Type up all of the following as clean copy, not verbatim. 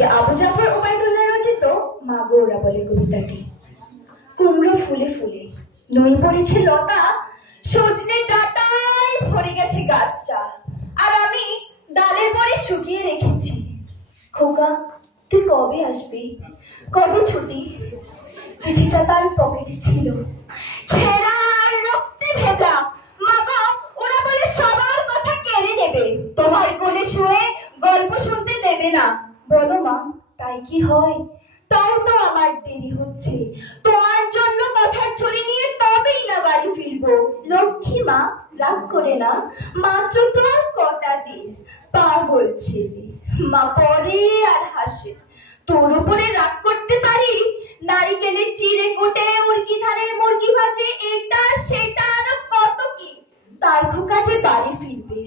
কবি আবু জাফর ওবায়দুল্লাহ রচিত মাগো ওরা বলে কবিতাটি। কুমড়ো ফুলে ফুলে নই পড়েছে লতা, সজনে ডাঁটায় ভরে গেছে গাছটা, আর আমি ডালের পরে শুকিয়ে রেখেছি। খোকা, তুই কবে আসবি? কবে ছুটি? চিঠিটা তার পকেটে ছিল, ছেঁড়া আর রক্তে ভেজা। মাগো ওরা বলে সবার কথা কেড়ে নেবে, তোমার কোলে শুয়ে গল্প শুনতে দেবে না। বলো মা, তাই কি হয়? তাও তো আমার দেরি হচ্ছে, তোমার জন্য কথার ঝুলি নিয়ে তবেই না বাড়ি ফিরবো। লক্ষ্মী মা, রাগ করে না, মাত্র তো আর কটা দিন। পাগল ছেলে। মা পরে আর হাসে। তোর উপরে রাগ করতে পারি? নারিকেলের চিড়ে কুটে মুরগি ধানের মুরগি ভাজে, এটা সেটা আরো কত কি। তার খোকা যে বাড়ি ফিরবে।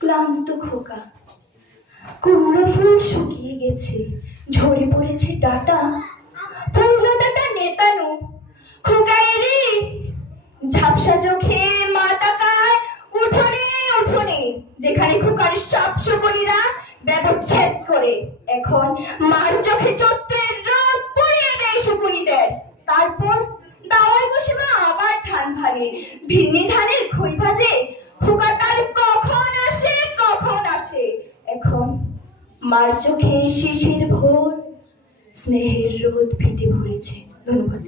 ক্লান্ত খোকা। কুমড়ো ফুল শুকিয়ে গেছে, ঝরে পড়েছে ডাটা, ফুললতাটা নেতানো। খোকা এলি? ঝাপসা চোখে মা তাকায়। উঠোনে উঠোনে, যেখানে খোকার সব শকুনিরা ব্যবচ্ছেদ করে। এখন মার চোখে চৈত্রের রোদ পুড়িয়ে দেয় শকুনিদের। তারপর দাওয়ায় বসে মা আবার ধান ভাঙে, ভিন্নি ধানের খই ভাজে। খোকা তার কখন আসে কখন আসে। এখন মার চোখে শিশির ভোর, স্নেহের রোদ ফিটে ভরেছে। ধন্যবাদ।